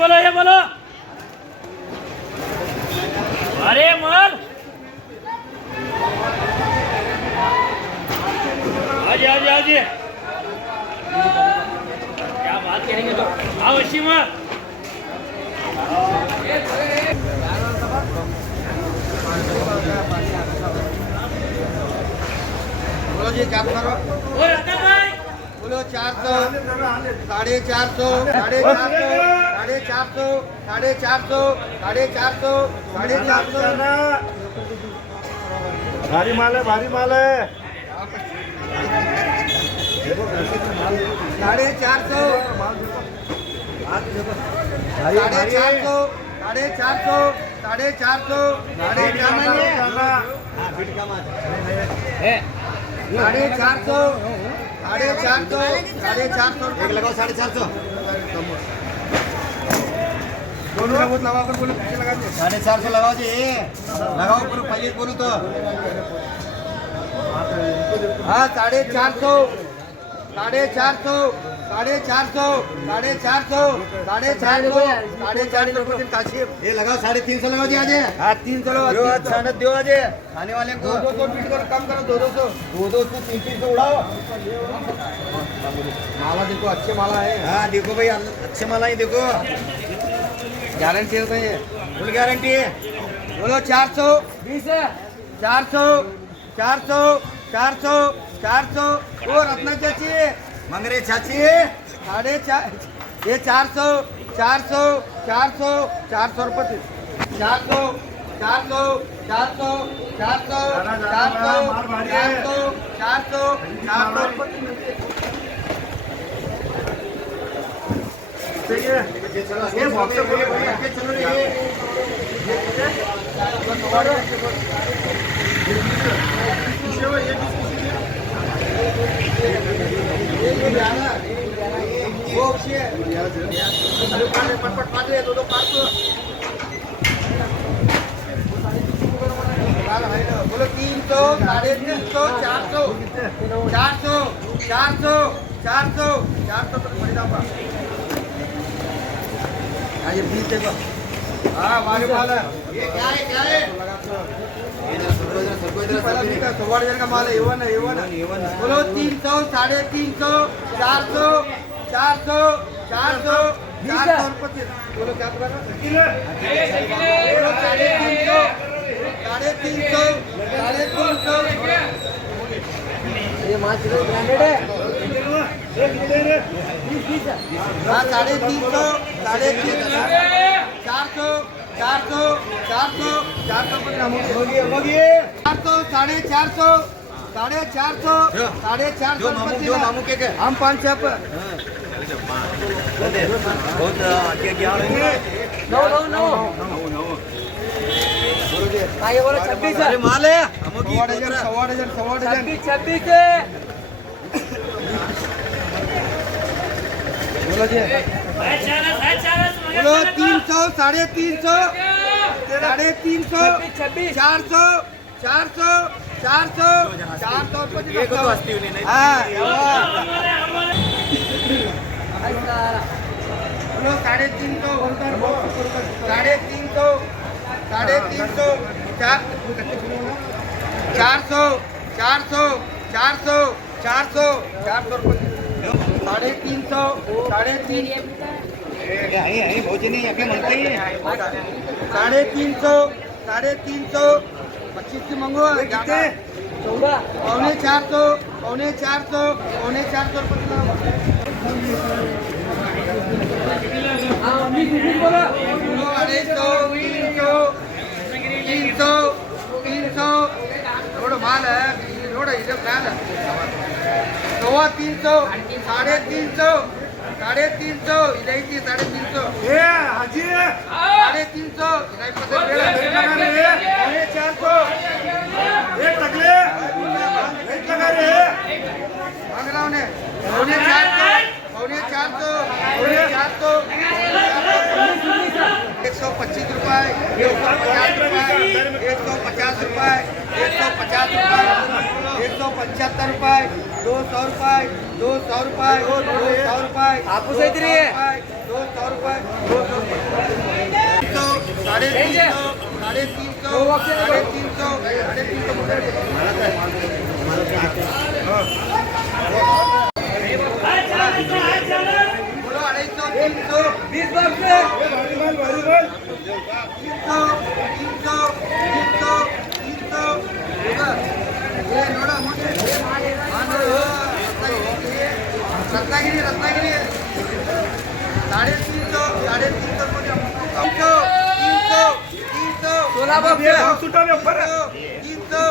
बोलो ये बोलो। अरे मल आजी आजी आजी क्या बात करेंगे तो आओ अशी मग बोलो जी क्या करो बोलो 400 450 450 450 भारी माल है भारी माल है 450 एक लगाओ 450 दोनों लगाओ पर बोलो पीछे लगा दो 450 लगाओ जी लगाओ पूरा पहले बोलो तो हाँ 450 ये लगाओ 350 लगाओ जी आज हाँ 300 लगाओ छानत दो आज खाने वाले को 200 फीट करो कम करो 200 300 उड़ाओ माला देखो अच्छे माला है हाँ देखो भाई अच्छे माला है देखो गारंटी है भाई फुल गारंटी है बोलो 400 और अपना चाची मंगरे चाची 450 ये 400 रुपये 400 बोलो 300 450 400 तक पड़ जाऊंगा ये 20 देखो हाँ हमारे माल है ये क्या है सवाड़ का माल है इवन बोलो 300 350 400 रुपये बोलो क्या बोलो 350 ये माछ ब्रांडेड है हाँ 350 400 हम 5 आगे बोलो 26 माल है 26 बोलो जी बोलो 300 350 400 हाँ बोलो 350 400 भोजनी अभी म्हणते 350 25 की मंगो कितने 450 थोड़ा माल है थोड़ा इधर माल है 350 350 इधर 350 ये हाजी 350 एक टकले एक लगा रहे मांग रहा हूं 450 125 रुपए 150 रुपए 150 रुपए 175 रुपए 200 रुपए 200 रुपए 200 रुपए आपको सही रही है 200 रुपये 300 साढ़े 300 साढ़े 300 साढ़े 300 साढ़े 300 बोलो 250 300 20 बक्स 300 रत्नागिरी साढ़े 300 सोलह बक्स 300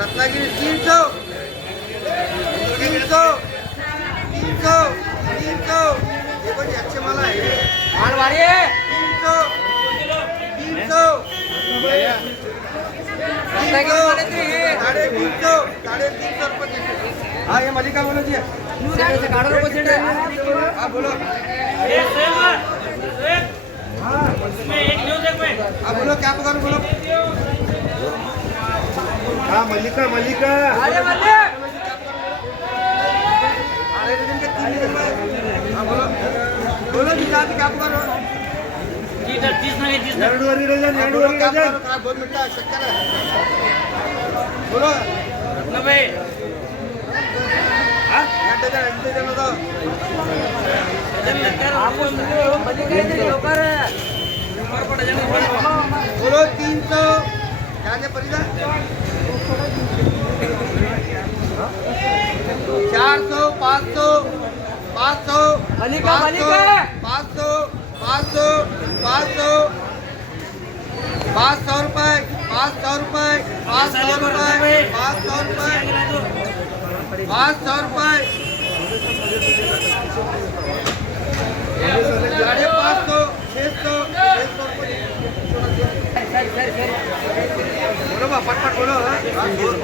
रत्नागिरी 300 देखो जी अच्छे माला है माल भारी है 300 साढ़े 300 रुपये हाँ ये मलिका बोलो जी हाँ बोलो हाँ बोलो क्या पुकारो बोलो हाँ मल्लिका मल्लिका हाँ बोलो बोलो जी क्या पुकारो ಎರಡೂವರೆ ಡಜನ್ ಎರಡೂವರೆ ಡಜನ್ बहुत मिनट शक्कर है बोलो बोलो 300 क्या परिदा 400 500 500 500 रुपए 500 रुपए 500 रुपए 500 रुपए 500 रुपए 550 600 बोलो बा फटफट बोलो बोलो तो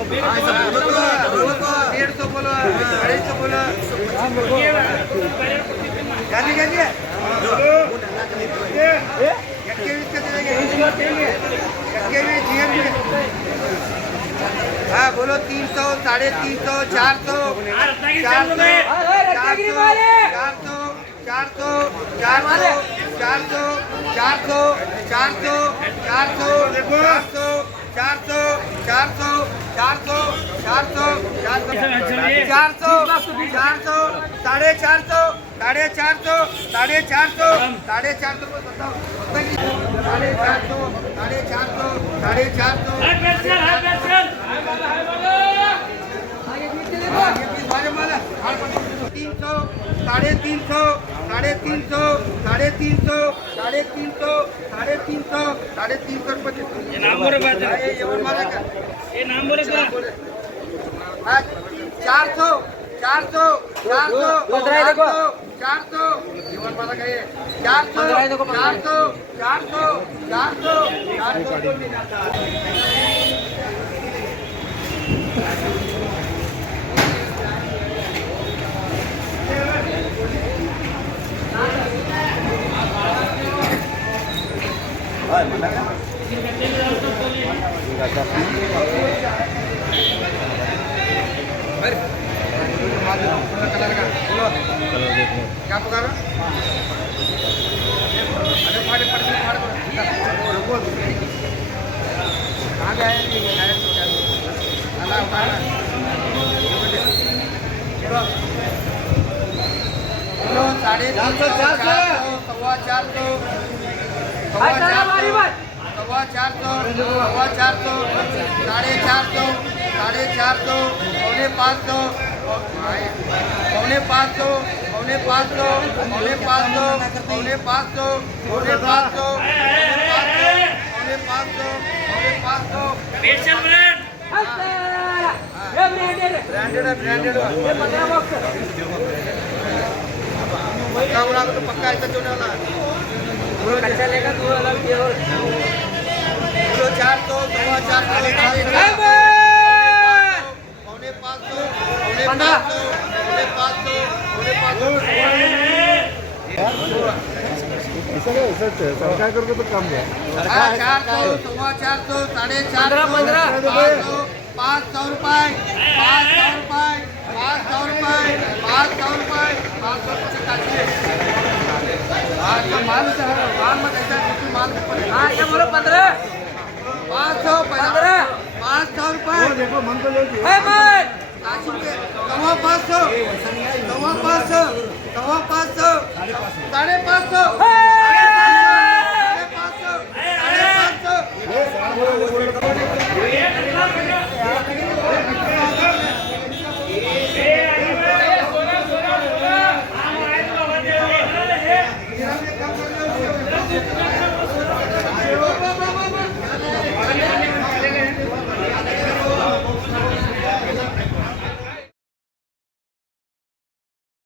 150 बोलो 250 बोलो हाँ बोलो 300 साढ़े 300 400 साढ़े 300 साढ़े 300 साढ़े 300 साढ़े 300 साढ़े 300 साढ़े 300 रुपये ये नाम बोले बात है ये नाम बोले क्या 400 400 400 400 400 जीवन माला का ये 400 400 400 400 क्या पुकारा अरे फाड़े पड़ते कहाँ गए साढ़े 300 सवा 400 सवा 400 साढ़े 400 पौने 500 पौने 500 पौने 500 पौने 500 पौने 500 पौने 500 पौने 500 पौने 500 स्पेशल ब्रांड ब्रांडेड है ब्रांडेड पक्का उड़ा तो पक्का ऐसा जो ना कच्चा लेगा तू अलग केवल 400 सवा 400 पौने 500 पौने 500 पौने 500 सरकार करके तो कम है 400 सवा 400 साढ़े 400 500 रुपए 500 रुपए 500 500 रुपये 500 रुपये 500 रुपये काटिए। आज का माल मत ऐसा किसी माल के हाँ क्या बोलो 15 500 500 रुपये देखो मन को ले लो। है मत काशी के कवा 500 कवा 500 कवा 500 550